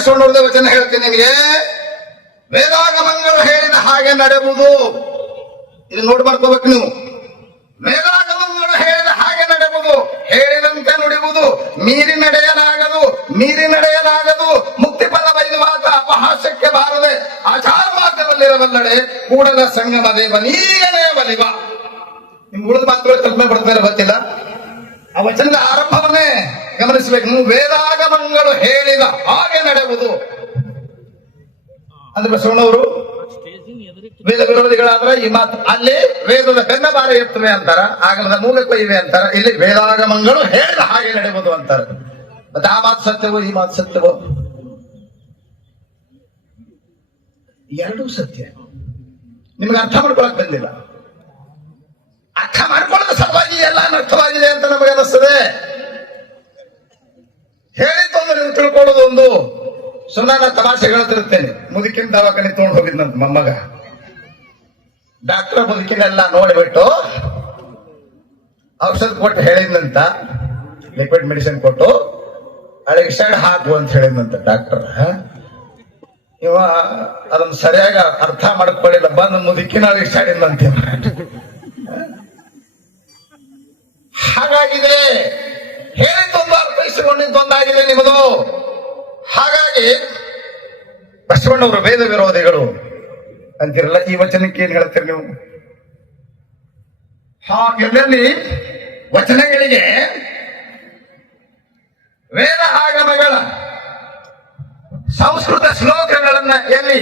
ಬಸವಣ್ಣವ್ರದೇ ವಚನ ಹೇಳ್ತೀನಿ ನಿಮಗೆ. ವೇದಾಗಮಗಳು ಹೇಳಿದ ಹಾಗೆ ನಡೆಯುವುದು. ಇದು ನೋಡಿ ಮಾಡ್ಕೋಬೇಕು ನೀವು. ವೇದಾಗಮಗಳು ಹೇಳಿದ ಹಾಗೆ ನಡೆಯುವುದು, ಹೇಳಿದಂತೆ ನುಡಿಯುವುದು, ಮೀರಿ ನಡೆಯಲಾಗದು, ಮೀರಿ ನಡೆಯಲಾಗದು. ಮುಕ್ತಿ ಫಲ ಬೈದು ಮಾತ ಅಪಹಾಸ್ಯಕ್ಕೆ ಬಾರದೆ ಆಚಾರ ಮಾರ್ಗದಲ್ಲಿರಬಲ್ಲಡೆ ಕೂಡಲ ಸಂಗಮ ದೇವ ನೀಗನೇ ಬಲಿವ. ನಿಮ್ಗೆ ಉಳಿದ ಮಾತುಗಳು ಕಲ್ಪನೆ ಪಡ್ತಾರೆ ಗೊತ್ತಿಲ್ಲ. ಆ ವಚನದ ಆರಂಭವನ್ನೇ ಗಮನಿಸಬೇಕು. ನೀವು ವೇದಾಗಮಗಳು ಹೇಳಿದ ಹಾಗೆ ನಡೆಯುವುದು ಅಂದ್ರೆ ಬಸವಣ್ಣವರು ವೇದ ವಿರೋಧಿಗಳಾದ್ರೆ ಈ ಮಾತು. ಅಲ್ಲಿ ವೇದದ ಬೆನ್ನ ಬಾರಿ ಇರ್ತವೆ ಅಂತಾರ, ಆಗಮದ ಮೂಲಕ ಇವೆ ಅಂತಾರ. ಇಲ್ಲಿ ವೇದಾಗಮಗಳು ಹೇಳಿದ ಹಾಗೆ ನಡೆಯುವುದು ಅಂತಾರೆ. ಮತ್ತೆ ಆ ಮಾತು ಸತ್ಯವೋ ಈ ಮಾತು ಸತ್ಯವೋ? ಎರಡೂ ಸತ್ಯ. ನಿಮ್ಗೆ ಅರ್ಥ ಮಾಡ್ಕೊಳಕ್ ಬಂದಿಲ್ಲ. ಅರ್ಥ ಮಾಡ್ಕೊಳ್ಳೋದು ಸಲುವಾಗಿ ಎಲ್ಲ ಅರ್ಥವಾಗಿದೆ ಅಂತ ನಮಗೆ ಅನಿಸ್ತದೆ. ಹೇಳಿದ್ದು ಅಂದ್ರೆ ನೀವು ತಿಳ್ಕೊಳ್ಳೋದು ಒಂದು. ಸುಮ್ಮನೆ ತಮಾಷೆ ಹೇಳ್ತಿರ್ತೇನೆ. ಮುದುಕಿನ ದವಾಖಾನೆ ತಗೊಂಡು ಹೋಗಿದ್ನಂತ ಮೊಮ್ಮಗ. ಡಾಕ್ಟರ್ ಮುದುಕಿನೆಲ್ಲ ನೋಡಿಬಿಟ್ಟು ಔಷಧ ಕೊಟ್ಟು ಹೇಳಿದ್ನಂತ, ಲಿಕ್ವಿಡ್ ಮೆಡಿಸಿನ್ ಕೊಟ್ಟು ಅಳಿಗೆ ಸೈಡ್ ಹಾಕು ಅಂತ ಹೇಳಿದ್ನಂತ ಡಾಕ್ಟರ್. ಇವ ಅದನ್ನ ಸರಿಯಾಗಿ ಅರ್ಥ ಮಾಡ್ಕೊಳ್ಳಿಲ್ಲ, ಬಂದು ಮುದುಕಿನ ಅಳಿಗೆ ಸೈಡಿಂದಂತೆ. ಹಾಗಾಗಿದೆ, ಹೇಳಿದ್ದೊಂದು ಅರ್ಥೈಸಿಕೊಂಡಿದ್ದೊಂದಾಗಿದೆ ನಿಮ್ಮದು. ಹಾಗಾಗಿ ಬಸವಣ್ಣವರು ವೇದ ವಿರೋಧಿಗಳು ಅಂತಿರಲ್ಲ. ಈ ವಚನಕ್ಕೆ ಏನ್ ಹೇಳ್ತೀರಿ ನೀವು? ಹಾಗೆಲ್ಲಲ್ಲಿ ವಚನಗಳಿಗೆ ವೇದ ಆಗಮಗಳ ಸಂಸ್ಕೃತ ಶ್ಲೋಕಗಳನ್ನ ಎಲ್ಲಿ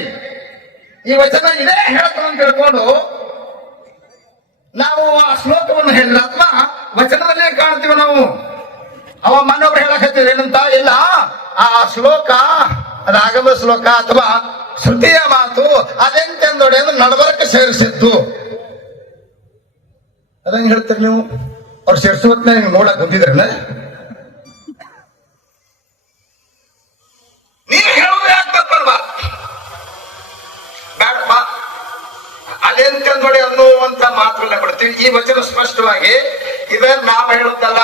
ಈ ವಚನ ಇದೇ ಹೇಳ್ತಾನೆ ಅಂತ ತಿಳ್ಕೊಂಡು ನಾವು ಆ ಶ್ಲೋಕವನ್ನು ಹೇಳಿದ್ರೆ ಅಥವಾ ವಚನದಲ್ಲೇ ಕಾಣ್ತೀವಿ ನಾವು. ಅವ ಮನ್ನೊಬ್ರು ಹೇಳಕತ್ತಿದ್ರು ಏನಂತ, ಇಲ್ಲ ಆ ಶ್ಲೋಕ ಅದು ಆಗಮ ಶ್ಲೋಕ ಅಥವಾ ಶ್ರುತಿಯ ಮಾತು ಅದೆಂತೆಂದೊಡೆ ಅಂದ್ರೆ ನಡಬರಕ್ಕೆ ಸೇರಿಸಿದ್ದು. ಅದಂಗೆ ಹೇಳ್ತೀರಿ ನೀವು? ಅವ್ರು ಸೇರಿಸುವತ್ನ ನೀವು ನೋಡಕ್ ಬಂದಿದ್ರಲ್ಲ. ನೀವು ಹೇಳುವುದೇ ಆಗ್ತಲ್ವಾ? ಬೇಡಪ್ಪ, ಅದೆಂತೆಂದೊಡೆ ಅನ್ನುವಂತ ಮಾತುಗಳನ್ನ ಬಿಡ್ತೀವಿ. ಈ ವಚನ ಸ್ಪಷ್ಟವಾಗಿ ಇದೇ ನಾವು ಹೇಳುತ್ತಲ್ಲ.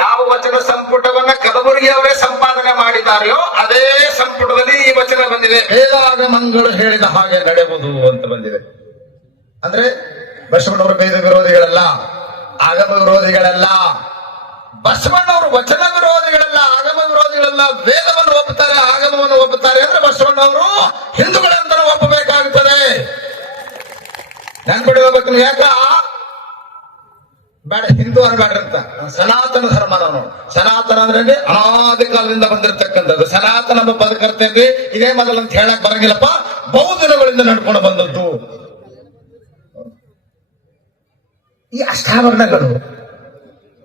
ಯಾವ ವಚನ ಸಂಪುಟವನ್ನ ಕಲಬುರಗಿ ಅವರೇ ಸಂಪಾದನೆ ಮಾಡಿದಾರೆಯೋ ಅದೇ ಸಂಪುಟದಲ್ಲಿ ಈ ವಚನ ಬಂದಿದೆ. ವೇದಾಗಮಗಳು ಹೇಳಿದ ಹಾಗೆ ನಡೆಯುವುದು ಅಂತ ಬಂದಿದೆ. ಅಂದ್ರೆ ಬಸವಣ್ಣವರು ವೇದ ವಿರೋಧಿಗಳಲ್ಲ, ಆಗಮ ವಿರೋಧಿಗಳಲ್ಲ. ಬಸವಣ್ಣವರು ವಚನ ವಿರೋಧಿಗಳಲ್ಲ, ಆಗಮ ವಿರೋಧಿಗಳಲ್ಲ. ವೇದವನ್ನು ಒಪ್ಪುತ್ತಾರೆ, ಆಗಮವನ್ನು ಒಪ್ಪುತ್ತಾರೆ ಅಂದ್ರೆ ಬಸವಣ್ಣವರು ಹಿಂದೂಗಳಂತ ಒಪ್ಪಬೇಕಾಗುತ್ತದೆ. ನೆನ್ಪಿಡಬೇಕು ನೀವು. ಯಾಕ ಬೇಡ ಹಿಂದೂ ಅನ್ಬೇಡ್ರಂತ, ಸನಾತನ ಧರ್ಮ. ನಾವು ಸನಾತನ ಅಂದ್ರೆ ಅನಾದಿ ಕಾಲದಿಂದ ಬಂದಿರತಕ್ಕಂಥದ್ದು. ಸನಾತನ ಬದುಕರ್ತೇವೆ ಇದೇ ಮೊದಲು ಅಂತ ಹೇಳಕ್ ಬರಂಗಿಲ್ಲಪ್ಪ. ಬಹುದಿನಗಳಿಂದ ನಡ್ಕೊಂಡು ಬಂದದ್ದು ಈ ಅಷ್ಟಾವರಣಗಳು.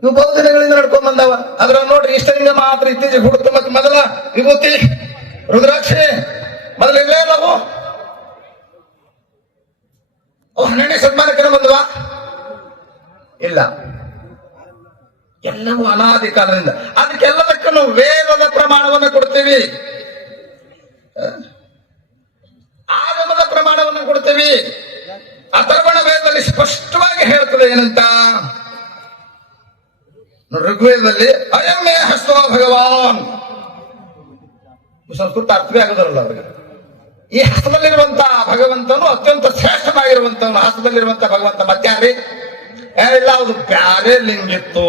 ಇವು ಬಹುದಿನಗಳಿಂದ ನಡ್ಕೊಂಡ್ ಬಂದವ. ಅದ್ರ ನೋಡ್ರಿ ಇಷ್ಟರಿಂದ ಮಾತ್ರ ಇತ್ತೀಚೆಗೆ ಹುಡುಕು. ಮತ್ತೆ ಮೊದಲ ವಿಭೂತಿ ರುದ್ರಾಕ್ಷಿ ಮೊದಲು ಇಲ್ಲೇ ನಾವು 12ನೇ ಶತಮಾನಕ್ಕೆ ಬಂದವಾ? ಇಲ್ಲ, ಎಲ್ಲವೂ ಅನಾದಿ ಕಾಲದಿಂದ. ಅದಕ್ಕೆಲ್ಲದಕ್ಕೂ ನಾವು ವೇದದ ಪ್ರಮಾಣವನ್ನು ಕೊಡ್ತೀವಿ, ಆಗಮದ ಪ್ರಮಾಣವನ್ನು ಕೊಡ್ತೀವಿ. ಅಥರ್ವಣ ವೇದದಲ್ಲಿ ಸ್ಪಷ್ಟವಾಗಿ ಹೇಳ್ತದೆ ಏನಂತ, ಋಗ್ವೇದದಲ್ಲಿ ಅಯಮ್ಮೇ ಹಸ್ತೋ ಭಗವಾನ್. ಸಂಸ್ಕೃತ ಅರ್ಥವೇ ಆಗೋದಲ್ಲ ಅವ್ರಿಗೆ. ಈ ಹಸ್ತದಲ್ಲಿರುವಂತಹ ಭಗವಂತನು ಅತ್ಯಂತ ಶ್ರೇಷ್ಠವಾಗಿರುವಂತವನು. ಹಸ್ತದಲ್ಲಿರುವಂತಹ ಭಗವಂತ ಮತ್ಯಾರಿ ಇಲ್ಲ, ಅದು ಬ್ಯಾರೆ ಲಿಂಗಿತ್ತು,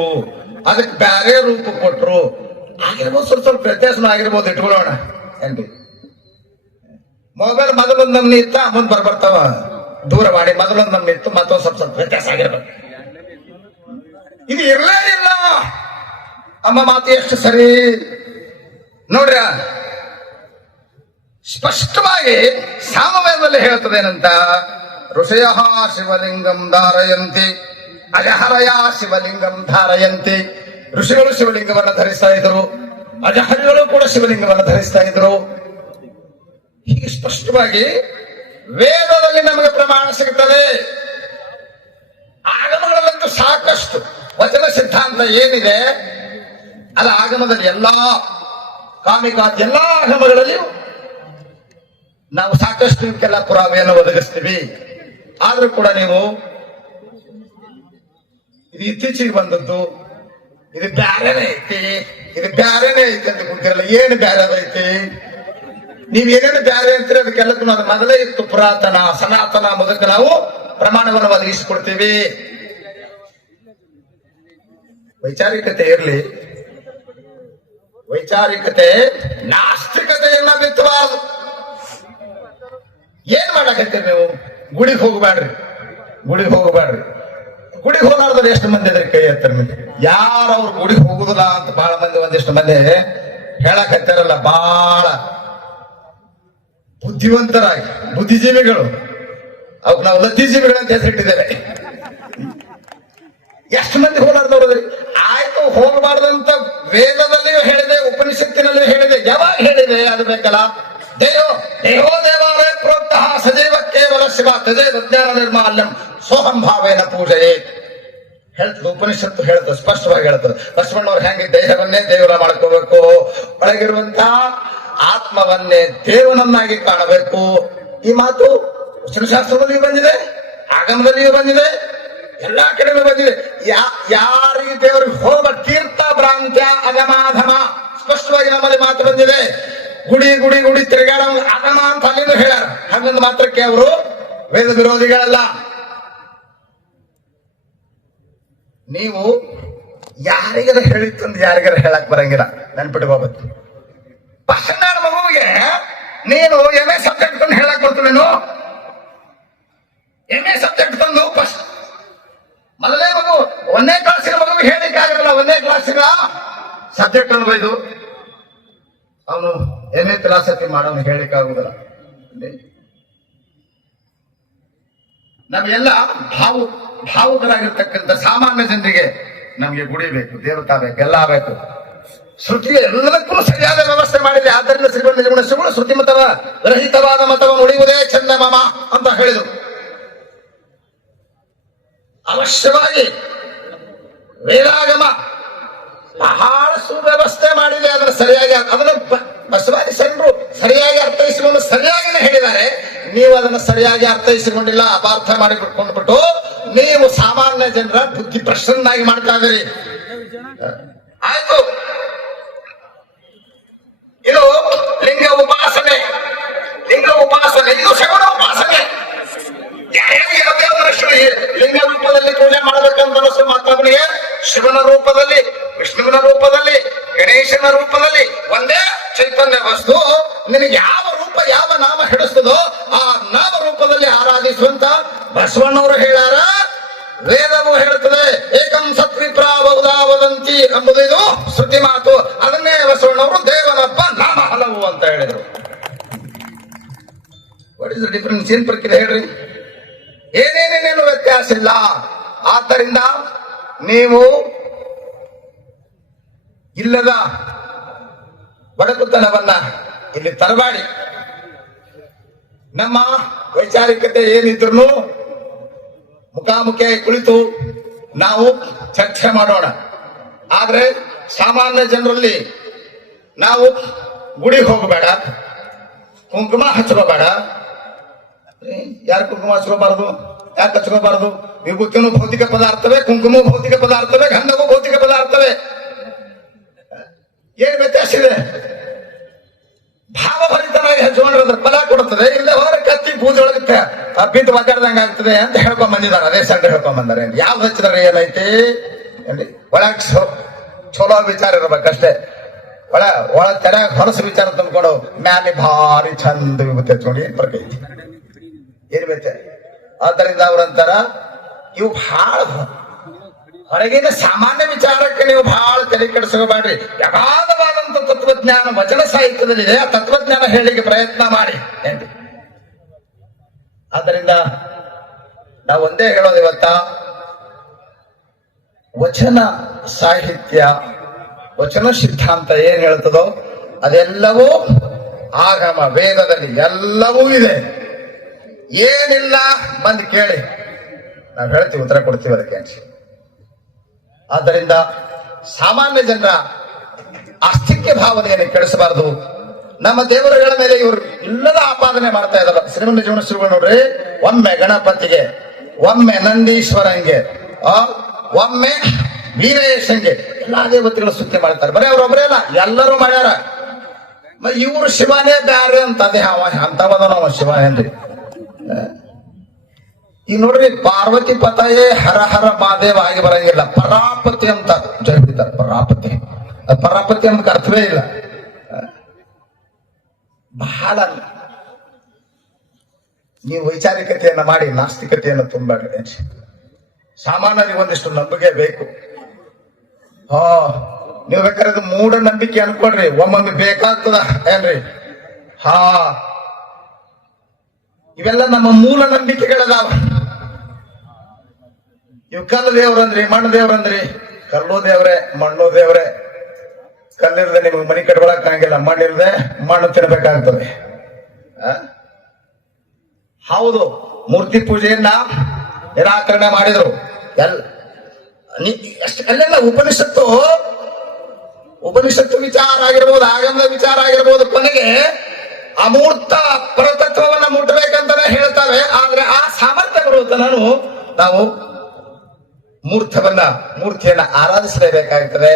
ಅದಕ್ಕೆ ಬ್ಯಾರೆ ರೂಪ ಕೊಟ್ರು. ಆಗಿರ್ಬೋದು, ಸ್ವಲ್ಪ ವ್ಯತ್ಯಾಸನೂ ಆಗಿರ್ಬೋದು, ಇಟ್ಕೊಳ್ಳೋಣ. ಏನ್ರಿ ಮೊಬೈಲ್ ಮೊದಲೊಂದು ನಮ್ನಿ ಇತ್ತ, ಮುಂದ್ ಬರ್ತಾವ ದೂರವಾಣಿ ಮೊದಲೊಂದು ನಮ್ನಿ ಇತ್ತು, ಮತ್ತೊಂದು ಸ್ವಲ್ಪ ವ್ಯತ್ಯಾಸ ಆಗಿರ್ಬೇಕು. ಇದು ಇರ್ಲೇ ಇಲ್ಲ. ಅಮ್ಮ ಮಾತು ಎಷ್ಟು ಸರಿ ನೋಡ್ರ. ಸ್ಪಷ್ಟವಾಗಿ ಸಾಮವೇದದಲ್ಲಿ ಹೇಳ್ತದೆ ಏನಂತ, ಋಷಯ ಶಿವಲಿಂಗಂ ಧಾರಯಂತಿ ಅಜಹರಯ ಶಿವಲಿಂಗಂ ಧಾರಯಂತಿ. ಋಷಿಗಳು ಶಿವಲಿಂಗವನ್ನು ಧರಿಸ್ತಾ ಇದ್ರು, ಅಜಹರಿಗಳು ಕೂಡ ಶಿವಲಿಂಗವನ್ನು ಧರಿಸ್ತಾ ಇದ್ರು. ಹೀಗೆ ಸ್ಪಷ್ಟವಾಗಿ ವೇದದಲ್ಲಿ ನಮಗೆ ಪ್ರಮಾಣ ಸಿಗುತ್ತದೆ. ಆಗಮಗಳಲ್ಲಂತೂ ಸಾಕಷ್ಟು ವಚನ ಸಿದ್ಧಾಂತ ಏನಿದೆ ಅಲ್ಲ, ಆಗಮದಲ್ಲಿ ಎಲ್ಲಾ ಕಾಮಿಕಾದ ಎಲ್ಲಾ ಆಗಮಗಳಲ್ಲಿ ನಾವು ಸಾಕಷ್ಟು ಇವಕ್ಕೆಲ್ಲ ಪುರಾವೆಯನ್ನು ಒದಗಿಸ್ತೀವಿ. ಆದ್ರೂ ಕೂಡ ನೀವು ಇದು ಇತ್ತೀಚೆಗೆ ಬಂದದ್ದು ಇದು ಬ್ಯಾರೇನೆ ಐತಿ, ಇದು ಬ್ಯಾರೇನೆ ಐತಿ ಅಂತ ಗೊತ್ತಿರಲ್ಲ. ಏನು ಬ್ಯಾರೆ ಐತಿ? ನೀವ್ ಏನೇನು ಬ್ಯಾರೆ ಅಂತೀರಿ ಅದಕ್ಕೆಲ್ಲಕ್ಕೂ ಅದು ಮೊದಲೇ ಇತ್ತು. ಪುರಾತನ ಸನಾತನ ಮೊದಲು ನಾವು ಪ್ರಮಾಣವನ್ನು ಒದಗಿಸಿಕೊಡ್ತೀವಿ. ವೈಚಾರಿಕತೆ ಇರ್ಲಿ, ವೈಚಾರಿಕತೆ ನಾಸ್ತಿಕತೆಯನ್ನ ಬಿತ್ತಬಾರದು. ಏನ್ ಮಾಡಕತ್ತೀರಿ ನೀವು? ಗುಡಿಗೆ ಹೋಗಬೇಡ್ರಿ, ಗುಡಿಗೆ ಹೋಗಬೇಡ್ರಿ. ಗುಡಿಗೆ ಹೋಲಾರ್ದ್ರೆ ಎಷ್ಟು ಮಂದಿ ಅದ್ರಿ ಕೈ ಎತ್ತರ ಮೇಲೆ? ಯಾರು ಅವ್ರು ಗುಡಿಗೆ ಹೋಗುದಿಲ್ಲ ಅಂತ ಬಹಳ ಮಂದಿ ಒಂದಿಷ್ಟು ಮಂದಿ ಹೇಳಕತ್ತಾರಲ್ಲ, ಬಹಳ ಬುದ್ಧಿವಂತರಾಗಿ ಬುದ್ಧಿಜೀವಿಗಳು, ಅವಕ್ಕೆ ನಾವು ಲದ್ದಿಜೀವಿಗಳಂತ ಹೆಸರಿಟ್ಟಿದ್ದೇವೆ. ಎಷ್ಟು ಮಂದಿ ಹೋಲಾರ್ದವ್ರದ್ರಿ? ಆಯ್ತು, ಹೋಗಬಾರ್ದಂತ ವೇದದಲ್ಲಿಯೂ ಹೇಳಿದೆ, ಉಪನಿಷತ್ತಿನಲ್ಲಿಯೂ ಹೇಳಿದೆ. ಯಾವಾಗ ಹೇಳಿದೆ ಅದು ಬೇಕಲ್ಲ. ದೇವೋ ದೇವಾಲಯ ಪ್ರೋಕ್ತಃ ಸಜೀವ ಕೇವಲ ಶಿವ ತಜೇ ವಿಜ್ಞಾನ ನಿರ್ಮಾಲ್ಯಂ ಸೋಹಂ ಭಾವೇನ ಪೂಜೆಯೇ ಹೇಳ್ತದೆ. ಉಪನಿಷತ್ತು ಹೇಳ್ತದೆ, ಸ್ಪಷ್ಟವಾಗಿ ಹೇಳ್ತದೆ. ಬಸವಣ್ಣವ್ರು ಹೆಂಗೆ ದೇಹವನ್ನೇ ದೇವರ ಮಾಡ್ಕೋಬೇಕು, ಒಳಗಿರುವಂತ ಆತ್ಮವನ್ನೇ ದೇವನನ್ನಾಗಿ ಕಾಣಬೇಕು. ಈ ಮಾತು ಶಾಸ್ತ್ರದಲ್ಲಿಯೂ ಬಂದಿದೆ, ಆಗಮದಲ್ಲಿಯೂ ಬಂದಿದೆ, ಎಲ್ಲಾ ಕಡೆನೂ ಬಂದಿದೆ. ಯಾರಿಗೆ ದೇವರಿಗೆ ಹೋಗ ತೀರ್ಥ ಭ್ರಾಂತ್ಯ ಅಗಮಾಧಮ ಸ್ಪಷ್ಟವಾಗಿ ನಮ್ಮಲ್ಲಿ ಮಾತು ಬಂದಿದೆ. ಗುಡಿ ಗುಡಿ ಗುಡಿ ತಿರುಗಾಡ ಅಗಮ ಅಂತ ಅಲ್ಲಿಂದ ಹೇಳ್ಯಾರ. ಹಂಗಂದ ಮಾತ್ರಕ್ಕೆ ಅವರು ವೇದ ವಿರೋಧಿಗಳಲ್ಲ. ನೀವು ಯಾರಿಗಾರ ಹೇಳಿತ್ತಂದು ಯಾರಿಗಾರ ಹೇಳಕ್ ಬರಂಗಿಲ್ಲ, ನೆನ್ಪಿಟ್ಕೋಬೇಕು. ಫಸ್ಟ್ ನಾನು ಮಗುವಿಗೆ ನೀನು MA ಸಬ್ಜೆಕ್ಟ್ ತಂದು ಹೇಳಕ್ ಬರ್ತೀನೇನು? MA ಸಬ್ಜೆಕ್ಟ್ ತಂದು ಫಸ್ಟ್ ಮೊದಲೇ ಮಗು 1ನೇ ಕ್ಲಾಸಿನ ಮಗುವಿಗೆ ಹೇಳಿಕ್ ಆಗಲ್ಲ. 1ನೇ ಕ್ಲಾಸಿನ ಸಬ್ಜೆಕ್ಟ್ ಅನ್ನು ಬೈದು ಅವನು MA ಕ್ಲಾಸತಿ ಮಾಡೋನು ಹೇಳಿಕ್ ಆಗುದಿಲ್ಲ. ನಮಗೆಲ್ಲ ಭಾವುಕರಾಗಿರ್ತಕ್ಕಂಥ ಸಾಮಾನ್ಯ ಜನರಿಗೆ ನಮ್ಗೆ ಗುಡಿ ಬೇಕು, ದೇವತಾ ಬೇಕು, ಎಲ್ಲ ಬೇಕು. ಶ್ರುತಿ ಎಲ್ಲದಕ್ಕೂ ಸರಿಯಾದ ವ್ಯವಸ್ಥೆ ಮಾಡಿದೆ. ಆದ್ದರಿಂದ ಶ್ರೀಗಳು ಶ್ರುತಿ ಮತವ ರಹಿತವಾದ ಮತವನ್ನು ಉಳಿಯುವುದೇ ಚಂದ ಮಮ ಅಂತ ಹೇಳಿದರು. ಅವಶ್ಯವಾಗಿ ವೇದಾಗಮ ಬಹಳ ಸುವ್ಯವಸ್ಥೆ ಮಾಡಿದೆ. ಅದನ್ನ ಸರಿಯಾಗಿ ಅದನ್ನು ಬಸವಾದಿ ಶರಣರು ಸರಿಯಾಗಿ ಅರ್ಥೈಸಿಕೊಂಡು ಸರಿಯಾಗಿನೇ ಹೇಳಿದ್ದಾರೆ. ನೀವು ಅದನ್ನು ಸರಿಯಾಗಿ ಅರ್ಥೈಸಿಕೊಂಡಿಲ್ಲ, ಅಪಾರ್ಥ ಮಾಡಿಕೊಂಡ್ಬಿಟ್ಟು ನೀವು ಸಾಮಾನ್ಯ ಜನರ ಬುದ್ಧಿ ಪ್ರಶ್ನನ್ನಾಗಿ ಮಾಡ್ತಾ ಇದ್ದೀರಿ. ಆಯ್ತು, ಇದು ಲಿಂಗ ಉಪಾಸನೆ, ಲಿಂಗ ಉಪಾಸನೆ ಇದು ಸಗುಣ ಉಪಾಸನೆ. ಲಿಂಗ ರೂಪದಲ್ಲಿ ಪೂಜೆ ಮಾಡಬೇಕಂತ ಅನಿಸು ಮತ್ತೊಬ್ಬನಿಗೆ ಶಿವನ ರೂಪದಲ್ಲಿ, ವಿಷ್ಣುವಿನ ರೂಪದಲ್ಲಿ, ಗಣೇಶನ ರೂಪದಲ್ಲಿ ಒಂದೇ ಚೈತನ್ಯ ವಸ್ತು. ನಿನಗೆ ಯಾವ ರೂಪ ಯಾವ ನಾಮ ಹಿಡಿಸ್ತದೋ ಆ ನಾಮ ರೂಪದಲ್ಲಿ ಆರಾಧಿಸುವಂತ ಬಸವಣ್ಣವರು ಹೇಳ್ಯಾರ. ವೇದವು ಹೇಳುತ್ತದೆ ಏಕಂ ಸತ್ವಿಪ್ರಾ ಬಹುಧಾ ವದಂತಿ ಎಂಬುದು ಇದು ಶ್ರುತಿ ಮಾತು. ಅದನ್ನೇ ಬಸವಣ್ಣವರು ದೇವನಪ್ಪ ನಾಮ ಹಲವು ಅಂತ ಹೇಳಿದರು. What is the difference? ಏನ್ ಪ್ರಕ್ರಿಯೆ ಹೇಳ್ರಿ? ಏನೇನೇನೇನು ವ್ಯತ್ಯಾಸ ಇಲ್ಲ. ಆದ್ದರಿಂದ ನೀವು ಇಲ್ಲದ ಬಡಕುತನವನ್ನ ಇಲ್ಲಿ ತರಬೇಡಿ. ನಮ್ಮ ವೈಚಾರಿಕತೆ ಏನಿದ್ರು ಮುಖಾಮುಖಿಯಾಗಿ ಕುಳಿತು ನಾವು ಚರ್ಚೆ ಮಾಡೋಣ. ಆದ್ರೆ ಸಾಮಾನ್ಯ ಜನರಲ್ಲಿ ನಾವು ಗುಡಿಗೆ ಹೋಗಬೇಡ, ಕುಂಕುಮ ಹಚ್ಕೋಬೇಡ. ಯಾರು ಕುಂಕುಮ ಹಚ್ಕೋಬಾರದು? ಯಾಕೆ ಹಚ್ಕೋಬಾರದು? ವಿಭೂತಿನೂ ಭೌತಿಕ ಪದಾರ್ಥವೇ, ಕುಂಕುಮ ಭೌತಿಕ ಪದಾರ್ಥವೇ, ಗಂಧವೂ ಭೌತಿಕ ಪದಾರ್ಥವೇ. ಏನ್ ವ್ಯತ್ಯಾಸ ಇದೆ? ಭಾವಭರಿತನಾಗಿ ಹಚ್ಕೊಂಡ್ರೆ ಅದ್ರ ಫಲ ಕೊಡುತ್ತದೆ. ಇಲ್ಲ ಹೊರ ಕತ್ತಿ ಪೂಜೆ ಒಳಗೆ ಬಿದ್ದು ಮಾತಾಡ್ದಂಗ ಆಗ್ತದೆ ಅಂತ ಹೇಳ್ಕೊಂಡ್ ಬಂದಿದ್ದಾರೆ. ಅದೇ ಸಂಡೆ ಹೇಳ್ಕೊಂಡ್ ಬಂದಾರೆ. ಯಾವ್ದು ಹಚ್ಚಿದಾರೆ ಏನೈತಿ? ಒಳಗ್ ಚಲೋ ವಿಚಾರ ಇರ್ಬೇಕಷ್ಟೇ. ಒಳಗ್ ತೆರೆಯಾಗ ಹೊಲಸು ವಿಚಾರ ತಂದ್ಕೊಂಡು ಮ್ಯಾಲೆ ಭಾರಿ ಚಂದ ವಿಭೂತಿ ಹಚ್ಕೊಂಡು ಏನ್ ಫರ್ಕ್ ಐತಿ? ಏನ್ ವ್ಯತ್ಯಾಸ? ಆದ್ದರಿಂದ ಅವ್ರಂತಾರ ಇವು ಬಹಳ ಹೊರಗಿನ ಸಾಮಾನ್ಯ ವಿಚಾರಕ್ಕೆ ನೀವು ಬಹಳ ತಲೆ ಕೆಡಿಸ್ಕೋಬೇಡ್ರಿ. ಯಗಾಧವಾದಂತ ತತ್ವಜ್ಞಾನ ವಚನ ಸಾಹಿತ್ಯದಲ್ಲಿದೆ. ಆ ತತ್ವಜ್ಞಾನ ಹೇಳಿಕೆ ಪ್ರಯತ್ನ ಮಾಡಿ ಏನ್ರಿ. ಆದ್ದರಿಂದ ನಾವು ಒಂದೇ ಹೇಳೋದು, ಇವತ್ತ ವಚನ ಸಾಹಿತ್ಯ, ವಚನ ಸಿದ್ಧಾಂತ ಏನ್ ಹೇಳ್ತದೋ ಅದೆಲ್ಲವೂ ಆಗಮ ವೇದದಲ್ಲಿ ಎಲ್ಲವೂ ಇದೆ. ಏನಿಲ್ಲ ಬಂದು ಕೇಳಿ, ನಾವು ಹೇಳ್ತೀವಿ, ಉತ್ತರ ಕೊಡ್ತೀವಿ ಅದಕ್ಕೆ. ಆದ್ದರಿಂದ ಸಾಮಾನ್ಯ ಜನರ ಅಸ್ತಿತ್ವ ಭಾವನೆಯನ್ನು ಕೆಡಿಸಬಾರದು. ನಮ್ಮ ದೇವರುಗಳ ಮೇಲೆ ಇವರು ಇಲ್ಲದ ಆಪಾದನೆ ಮಾಡ್ತಾ ಇದ್ದಾರೆ. ಶ್ರೀಮಂತ ಜೀವನ ಶ್ರೀಗಳು ನೋಡ್ರಿ, ಒಮ್ಮೆ ಗಣಪತಿಗೆ, ಒಮ್ಮೆ ನಂದೀಶ್ವರಂಗೆ, ಒಮ್ಮೆ ವೀರೇಶಂಗೆ ಎಲ್ಲಾ ದೇವತೆಗಳ ಸ್ತುತಿ ಮಾಡ್ತಾರೆ. ಬರೀ ಅವ್ರೊಬ್ಬರೇ ಅಲ್ಲ, ಎಲ್ಲರೂ ಮಾಡ್ಯಾರ. ಇವ್ರು ಶಿವನೇ ಬ್ಯಾರೆ ಅಂತ ಅದೇ ಅಂತವದ ನಾವು ಶಿವ ಏನ್ರಿ. ಈಗ ನೋಡ್ರಿ, ಪಾರ್ವತಿ ಪತಯೇ ಹರ ಹರ ಮಹಾದೇವ ಆಗಿ ಬರಂಗಿಲ್ಲ, ಪರಾಪತಿ ಅಂತ ಜೈ ಬಿಡ್ತಾರೆ. ಪರಾಪತಿ, ಪರಾಪತಿ ಅಂತ ಅರ್ಥವೇ ಇಲ್ಲ. ಬಹಳ ನೀವು ವೈಚಾರಿಕತೆಯನ್ನ ಮಾಡಿ ನಾಸ್ತಿಕತೆಯನ್ನು ತುಂಬಾಡ್ರಿ. ಸಾಮಾನ್ಯರಿಗೆ ಒಂದಿಷ್ಟು ನಂಬಿಕೆ ಬೇಕು. ನೀವು ಬೇಕಾದ್ರೆ ಮೂಢ ನಂಬಿಕೆ ಅನ್ಕೊಡ್ರಿ, ಒಮ್ಮೊಮ್ಮೆ ಬೇಕಾಗ್ತದ ಏನ್ರಿ. ಇವೆಲ್ಲ ನಮ್ಮ ಮೂಲ ನಂಬಿಕೆಗಳದಾವ. ಇವ್ ಕಲ್ಲು ದೇವ್ರಂದ್ರಿ, ಮಣ್ಣು ದೇವ್ರಂದ್ರಿ. ಕಲ್ಲು ದೇವ್ರೆ, ಮಣ್ಣು ದೇವ್ರೆ. ಕಲ್ಲಿರದೆ ನಿಮ್ಗೆ ಮನಿ ಕಟ್ಕೊಳಕ್ ಆಗಂಗಿಲ್ಲ, ಮಣ್ಣಿರದೆ ಮಣ್ಣು ತಿನ್ಬೇಕಾಗ್ತದೆ. ಹೌದು, ಮೂರ್ತಿ ಪೂಜೆಯನ್ನ ನಿರಾಕರಣೆ ಮಾಡಿದ್ರು. ಅಲ್ಲೆಲ್ಲ ಉಪನಿಷತ್ತು ವಿಚಾರ ಆಗಿರ್ಬೋದು, ಆಗಮದ ವಿಚಾರ ಆಗಿರ್ಬೋದು, ಕೊನೆಗೆ ಅಮೂರ್ತ ಪರತತ್ವವನ್ನ ಮುಟ್ಟಬೇಕಂತಾನೆ ಹೇಳ್ತಾರೆ. ಆದ್ರೆ ಆ ಸಾಮರ್ಥ್ಯ ಬರುವುದನ್ನು ನಾವು ಮೂರ್ತಿಯನ್ನ ಆರಾಧಿಸಲೇಬೇಕಾಗ್ತದೆ.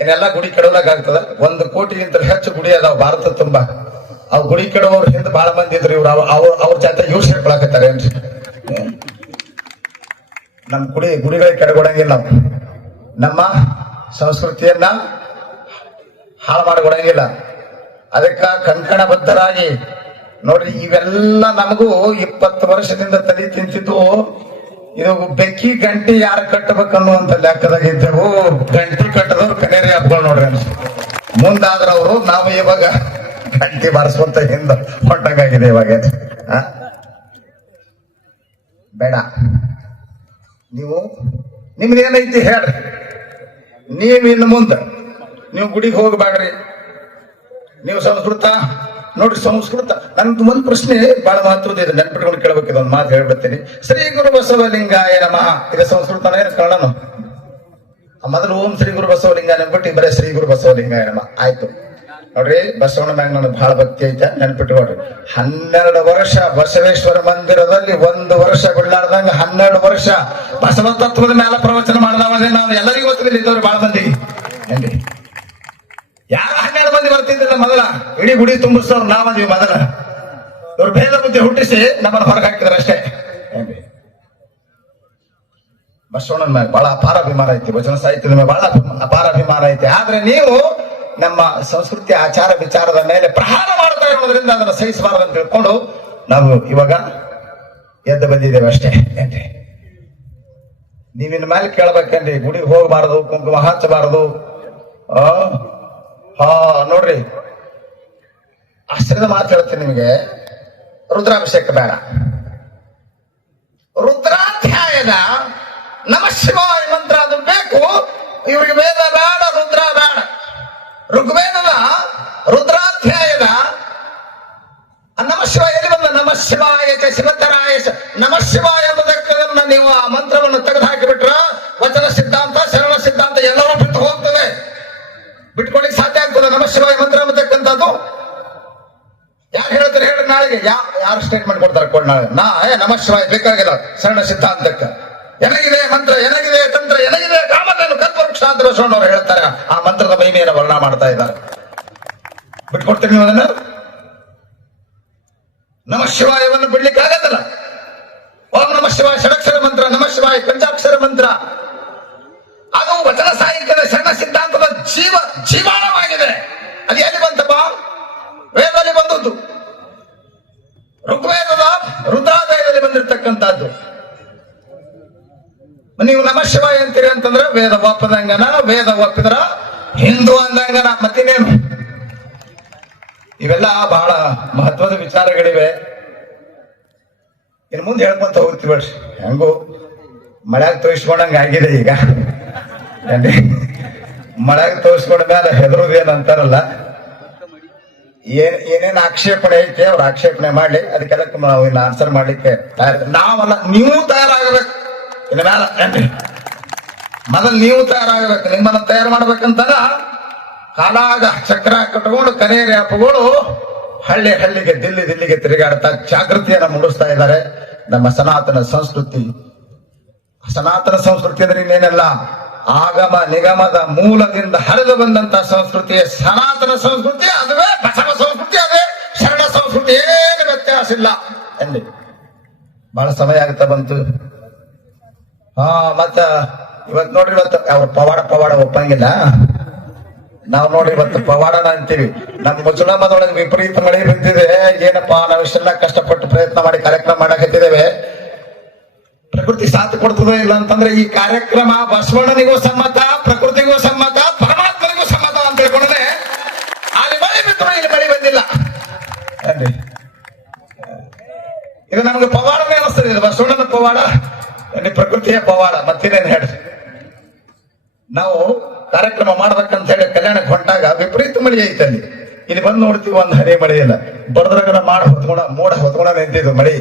ಏನೆಲ್ಲ ಗುಡಿ ಕೆಡೋದಾಗ್ತದ. 1 ಕೋಟಿಗಿಂತ ಹೆಚ್ಚು ಗುಡಿ ಅದಾವ ಭಾರತ ತುಂಬಾ. ಅವ್ ಗುಡಿ ಕೆಡೋರು ಹಿಂದೆ ಬಹಳ ಮಂದಿ ಇದ್ರು. ಇವ್ರು ಅವ್ರ ಜೊತೆ ಇವ್ರು ಸೇರ್ಕೊಳಕತ್ತಾರೆ ಏನ್ರಿ. ನಮ್ ಗುಡಿಗಳಿಗೆ ಕೆಡಗೊಡಂಗಿಲ್ಲ. ನಾವು ನಮ್ಮ ಸಂಸ್ಕೃತಿಯನ್ನ ಹಾಳು ಮಾಡಿಕೊಡಂಗಿಲ್ಲ. ಅದಕ್ಕ ಕಂಕಣಬದ್ಧರಾಗಿ ನೋಡ್ರಿ, ಇವೆಲ್ಲ ನಮಗೂ 20 ವರ್ಷದಿಂದ ತಲೆ ತಿಂತಿದ್ದು. ಇದು ಬೆಕ್ಕಿ ಗಂಟಿ ಯಾರು ಕಟ್ಟಬೇಕನ್ನುವಂತ ಲೆಕ್ಕದಾಗ ಇದ್ದೆವು. ಗಂಟಿ ಕಟ್ಟದವ್ರು ಕನೇರಿ ಹಬ್ಗಳು ನೋಡ್ರಿ. ಮುಂದಾದ್ರವ್ರು ನಾವು ಇವಾಗ ಗಂಟಿ ಬಾರಿಸುವಂತ ಹಿಂದ ಹೊಟ್ಟಂಗಾಗಿದೆ ಇವಾಗ. ಬೇಡ, ನೀವು ನಿಮ್ದೇನೈತಿ ಹೇಳ್ರಿ. ನೀವು ಇನ್ನು ಮುಂದೆ ನೀವು ಗುಡಿಗೆ ಹೋಗಬೇಡ್ರಿ. ನೀವು ಸಂಸ್ಕೃತ ನೋಡ್ರಿ, ಸಂಸ್ಕೃತ. ನಂದು ಒಂದು ಪ್ರಶ್ನೆ ಬಹಳ ಮಹತ್ವದ ಇದೆ, ನೆನ್ಪಿಟ್ಕೊಂಡು ಕೇಳಬೇಕಿದೆ. ಒಂದು ಮಾತು ಹೇಳ್ಬಿಡ್ತೀನಿ. ಶ್ರೀ ಗುರು ಬಸವಲಿಂಗಾಯ ನಮಃ. ಇದು ಸಂಸ್ಕೃತನ ಏನು ಕನ್ನಡನು? ಮೊದಲು ಓಂ ಶ್ರೀ ಗುರು ಬಸವಲಿಂಗಾಯ ನೆನ್ಬಿಟ್ಟು ಬರೀ ಶ್ರೀ ಗುರು ಬಸವಲಿಂಗಾಯ ನಮಃ ಆಯ್ತು. ನೋಡ್ರಿ, ಬಸವಣ್ಣ ಮ್ಯಾಗ ನನಗೆ ಬಹಳ ಭಕ್ತಿ ಐತೆ, ನೆನ್ಪಿಟ್ಕೊಡ್ರಿ. 12 ವರ್ಷ ಬಸವೇಶ್ವರ ಮಂದಿರದಲ್ಲಿ 1 ವರ್ಷ ಬಿಡ್ಲಾರ್ದಂಗ 12 ವರ್ಷ ಬಸವ ತತ್ವದ ಮೇಲೆ ಪ್ರವಚನ ಮಾಡಿದವೇ ನಾವು. ಎಲ್ಲರಿಗೂ ಗೊತ್ತಿಲ್ಲ, ಇದ್ದವ್ರು ಬಹಳ ಮಂದಿ ಏನ್ರಿ. ಯಾರ 12 ಮಂದಿ ಬರ್ತಿದ್ದಿಲ್ಲ ಮೊದಲ. ಇಡೀ ಗುಡಿ ತುಂಬಿಸ್ತವ್ರು ನಾವದೀವಿ ಮೊದಲ. ಇವ್ರು ಭೇದ ಬುದ್ಧಿ ಹುಟ್ಟಿಸಿ ನಮ್ಮನ್ನು ಹೊರಗೆ ಹಾಕಿದಾರೆ ಅಷ್ಟೇ ಏನ್ರಿ. ಬಸವಣ್ಣನ ಮೇಲೆ ಬಹಳ ಅಪಾರ ಅಭಿಮಾನ ಐತಿ, ವಚನ ಸಾಹಿತ್ಯದ ಮೇಲೆ ಬಹಳ ಅಪಾರ ಅಭಿಮಾನ ಐತಿ. ಆದ್ರೆ ನೀವು ನಮ್ಮ ಸಂಸ್ಕೃತಿ ಆಚಾರ ವಿಚಾರದ ಮೇಲೆ ಪ್ರಹಾರ ಮಾಡ್ತಾ ಇರೋದ್ರಿಂದ ಅದನ್ನು ಸಹಿಸಬಾರದು ಅಂತ ತಿಳ್ಕೊಂಡು ನಾವು ಇವಾಗ ಎದ್ದು ಬಂದಿದ್ದೇವೆ ಅಷ್ಟೇ ಏನ್ರಿ. ನೀವಿನ ಮೇಲೆ ಕೇಳ್ಬೇಕೇನ್ರಿ, ಗುಡಿಗೆ ಹೋಗಬಾರದು, ಕುಂಕುಮ ಹಚ್ಚಬಾರದು. ನೋಡ್ರಿ, ಆಶ್ಚರ್ಯದ ಮಾತು ಹೇಳ್ತೀನಿ ನಿಮಗೆ. ರುದ್ರಾಭಿಷೇಕ ಬೇಡ. ರುದ್ರಾಧ್ಯಾಯದ ನಮಃ ಶಿವಾಯ ಮಂತ್ರ ಅದು ಬೇಕು. ಇವ್ರಿಗೆ ವೇದ ಬೇಡ, ರುದ್ರ ಬೇಡ. ಋಗ್ವೇದದ ರುದ್ರಾಧ್ಯಾಯದ ನಮಃ ಶಿವಾಯ ಎಲ್ಲಿ ಬಂದ? ನಮಃ ಶಿವಾಯ ಶಿವತರಾಯ ನಮಃ ಶಿವಾಯ ಎಂಬುದಕ್ಕನ್ನ ನೀವು ಆ ಮಂತ್ರವನ್ನು ತೆಗೆದು ಹಾಕಿಬಿಟ್ರ ವಚನ ಸಿದ್ಧಾಂತ, ಶರಣ ಸಿದ್ಧಾಂತ ಎಲ್ಲವೂ ಬಿಟ್ಟು ಹೋಗ್ತದೆ. ಬಿಟ್ಕೊಳ್ಳಿಕ್ ಸಾಧ್ಯ ಆಗ್ತದೆ ನಮಃ ಶಿವಾಯ ಮಂತ್ರ ಎಂಬತಕ್ಕಂಥದ್ದು? ಯಾರು ಹೇಳ್ತಾರೆ ಹೇಳಿ? ನಾಳೆಗೆ ಯಾರು ಸ್ಟೇಟ್ಮೆಂಟ್ ಕೊಡ್ತಾರೆ ಕೊಡ್ ನಾಳೆ? ನಮಃ ಶಿವಾಯ ಬೇಕಾಗಿಲ್ಲ ಶರಣ ಸಿದ್ಧಾಂತಕ್ಕೆ. ಏನಾಗಿದೆ ಮಂತ್ರ, ಏನಾಗಿದೆ ತಂತ್ರ, ಏನಾಗಿದೆ ಕಾಮಧೇನು ಕಲ್ಪವೃಕ್ಷ ಅಂತ ಬಸವಣ್ಣವ್ರು ಹೇಳ್ತಾರೆ. ಆ ಮಂತ್ರದ ಮಹಿಮೆಯನ್ನು ವರ್ಣನ ಮಾಡ್ತಾ ಇದ್ದಾರೆ. ಬಿಟ್ಕೊಡ್ತೀರಿ ನೀವು ಅದನ್ನ? ನಮಃ ಶಿವಾಯವನ್ನು ಬಿಡ್ಲಿಕ್ಕೆ ಆಗತ್ತಲ್ಲ. ಓಂ ನಮಃ ಶಿವಾಯ ಷಡಕ್ಷರ ಮಂತ್ರ, ನಮಃ ಶಿವಾಯ ಪಂಚಾಕ್ಷರ ಮಂತ್ರ. ಅದು ವಚನ ಸಾಹಿತ್ಯದ ಶರಣ ಸಿದ್ಧಾಂತದ ಜೀವಾಣವಾಗಿದೆ. ಅದು ಎಲ್ಲಿ ಬಂತಪ್ಪ? ವೇದದಲ್ಲಿ ಬಂದದ್ದು. ಋಗ್ವೇದದ ರುದ್ರಾಧ್ಯಾಯದಲ್ಲಿ ಬಂದಿರತಕ್ಕಂಥದ್ದು. ನೀವು ನಮಃ ಶಿವಾಯ ಅಂತೀರಿ ಅಂತಂದ್ರೆ ವೇದ ಒಪ್ಪದಂಗನ, ವೇದ ಒಪ್ಪಿದ್ರ ಹಿಂದೂ ಅಂದಂಗನ, ಮತ್ತಿನ್ನೇನು? ಇವೆಲ್ಲ ಬಹಳ ಮಹತ್ವದ ವಿಚಾರಗಳಿವೆ. ಇನ್ನು ಮುಂದೆ ಹೇಳ್ಕೊಂತ ಹೋಗ್ತೀವಿ. ಹೆಂಗು ಮಳ್ಯಾಗ ತೋರಿಸ್ಕೊಂಡಂಗ ಆಗಿದೆ ಈಗ. ಮಳ್ಯಾಗ ತೋರಿಸ್ಕೊಂಡ ಮೇಲೆ ಹೆದರುದೇನಂತಾರಲ್ಲ, ಏನೇನ್ ಆಕ್ಷೇಪಣೆ ಐತೆ ಅವ್ರ ಆಕ್ಷೇಪಣೆ ಮಾಡ್ಲಿ. ಅದಕ್ಕೆಲ್ಲ ನಾವು ಇನ್ನು ಆನ್ಸರ್ ಮಾಡ್ಲಿಕ್ಕೆ ನಾವಲ್ಲ, ನೀವು ತಯಾರಾಗಬೇಕು. ಇನ್ನು ಮೇಲ ಏನ್ರಿ, ಮೊದಲು ನೀವು ತಯಾರಾಗಬೇಕು. ನಿಮ್ಮನ್ನ ತಯಾರು ಮಾಡ್ಬೇಕಂತಾಗ ಕಾಲಾಗ ಚಕ್ರ ಕಟ್ಕೊಂಡು ಕನೇರಿ ಅಪ್ಪಗಳು ಹಳ್ಳಿಗೆ ದಿಲ್ಲಿಗೆ ತಿರುಗಾಡ್ತಾ ಜಾಗೃತಿಯನ್ನ ಮೂಡಿಸ್ತಾ ಇದ್ದಾರೆ. ನಮ್ಮ ಸನಾತನ ಸಂಸ್ಕೃತಿ ಅಂದ್ರೆ ಇನ್ನೇನೆಲ್ಲ ಆಗಮ ನಿಗಮದ ಮೂಲದಿಂದ ಹರಿದು ಬಂದಂತ ಸಂಸ್ಕೃತಿ ಸನಾತನ ಸಂಸ್ಕೃತಿ, ಅದುವೇ ಬಸವ ಸಂಸ್ಕೃತಿ, ಅದೇ ಶರಣ ಸಂಸ್ಕೃತಿ, ಏನು ವ್ಯತ್ಯಾಸ ಇಲ್ಲ ಎಂದಿ. ಬಹಳ ಸಮಯ ಆಗ್ತಾ ಬಂತು. ಮತ್ತ ಇವತ್ ನೋಡ್ರಿ, ಇವತ್ತು ಅವ್ರ ಪವಾಡ ಒಪ್ಪಂಗಿಲ್ಲ. ನಾವ್ ನೋಡ್ರಿ ಇವತ್ತು ಪವಾಡನ ಅಂತೀವಿ. ನಮ್ಮ ಮುಜುಳಮದೊಳಗೆ ವಿಪರೀತ ಮಳೆ ಬಿದ್ದಿದೆ. ಏನಪ್ಪಾ, ನಾವು ಇಷ್ಟೆಲ್ಲ ಕಷ್ಟಪಟ್ಟು ಪ್ರಯತ್ನ ಮಾಡಿ ಕಾರ್ಯಕ್ರಮ ಮಾಡಕತ್ತಿದ್ದೇವೆ, ಪ್ರಕೃತಿ ಸಾಥ್ ಕೊಡ್ತದ ಇಲ್ಲ ಅಂತಂದ್ರೆ ಈ ಕಾರ್ಯಕ್ರಮ ಬಸವಣ್ಣನಿಗೂ ಸಮ್ಮತ, ಪ್ರಕೃತಿಗೂ ಸಮ್ಮತ, ಪರಮಾತ್ಮನಿಗೂ ಸಮ್ಮತ ಅಂತ ಹೇಳ್ಕೊಂಡ್ರೆ ಅಲ್ಲಿ ಮಳೆ ಬಿತ್ತರು, ಇಲ್ಲಿ ಮಳೆ ಬಂದಿಲ್ಲ ಅನ್ರಿ. ಇದು ನಮ್ಗೆ ಪವಾಡನೇ ಅನಿಸ್ತದೆ. ಇದು ಬಸವಣ್ಣನ ಪವಾಡ, ಪ್ರಕೃತಿಯ ಪವಾಡ, ಮತ್ತೇನೇನು ಹೇಳ್ರಿ. ನಾವು ಕಾರ್ಯಕ್ರಮ ಮಾಡ್ಬೇಕಂತ ಹೇಳಿ ಕಲ್ಯಾಣಕ್ಕೆ ಹೊಂಟಾಗ ವಿಪರೀತ ಮಳೆ ಐತೆ ಅಲ್ಲಿ. ಇಲ್ಲಿ ಬಂದು ನೋಡ್ತೀವಿ, ಒಂದು ಹನಿ ಮಳೆ ಇಲ್ಲ. ಬಡದ್ರಾಗ ಮೋಡ ಹೊತ್ಕೊಂಡ ನಿಂತಿದ್ವು ಮಳೆ.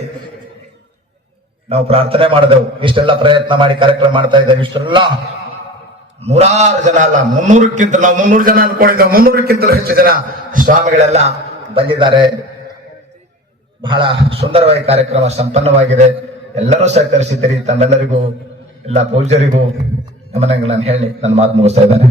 ನಾವು ಪ್ರಾರ್ಥನೆ ಮಾಡಿದೆವು, ಇಷ್ಟೆಲ್ಲ ಪ್ರಯತ್ನ ಮಾಡಿ ಕಾರ್ಯಕ್ರಮ ಮಾಡ್ತಾ ಇದ್ದೇವೆ. ಇಷ್ಟೆಲ್ಲ ನೂರಾರು ಜನ ಅಲ್ಲ, 300ಕ್ಕಿಂತ, ನಾವು 300 ಜನ ಅನ್ಕೊಂಡಿದ್ದೇವೆ, 300ಕ್ಕಿಂತಲೂ ಹೆಚ್ಚು ಜನ ಸ್ವಾಮಿಗಳೆಲ್ಲ ಬಂದಿದ್ದಾರೆ. ಬಹಳ ಸುಂದರವಾಗಿ ಕಾರ್ಯಕ್ರಮ ಸಂಪನ್ನವಾಗಿದೆ. ಎಲ್ಲರೂ ಸಹಕರಿಸಿದ್ದೀರಿ. ತಮ್ಮೆಲ್ಲರಿಗೂ, ಎಲ್ಲ ಪೂಜ್ಯರಿಗೂ ನಮನಗಳನ್ನು ಹೇಳಿ ನನ್ನ ಮಾತು ಮುಗಿಸ್ತಾ ಇದ್ದೇನೆ.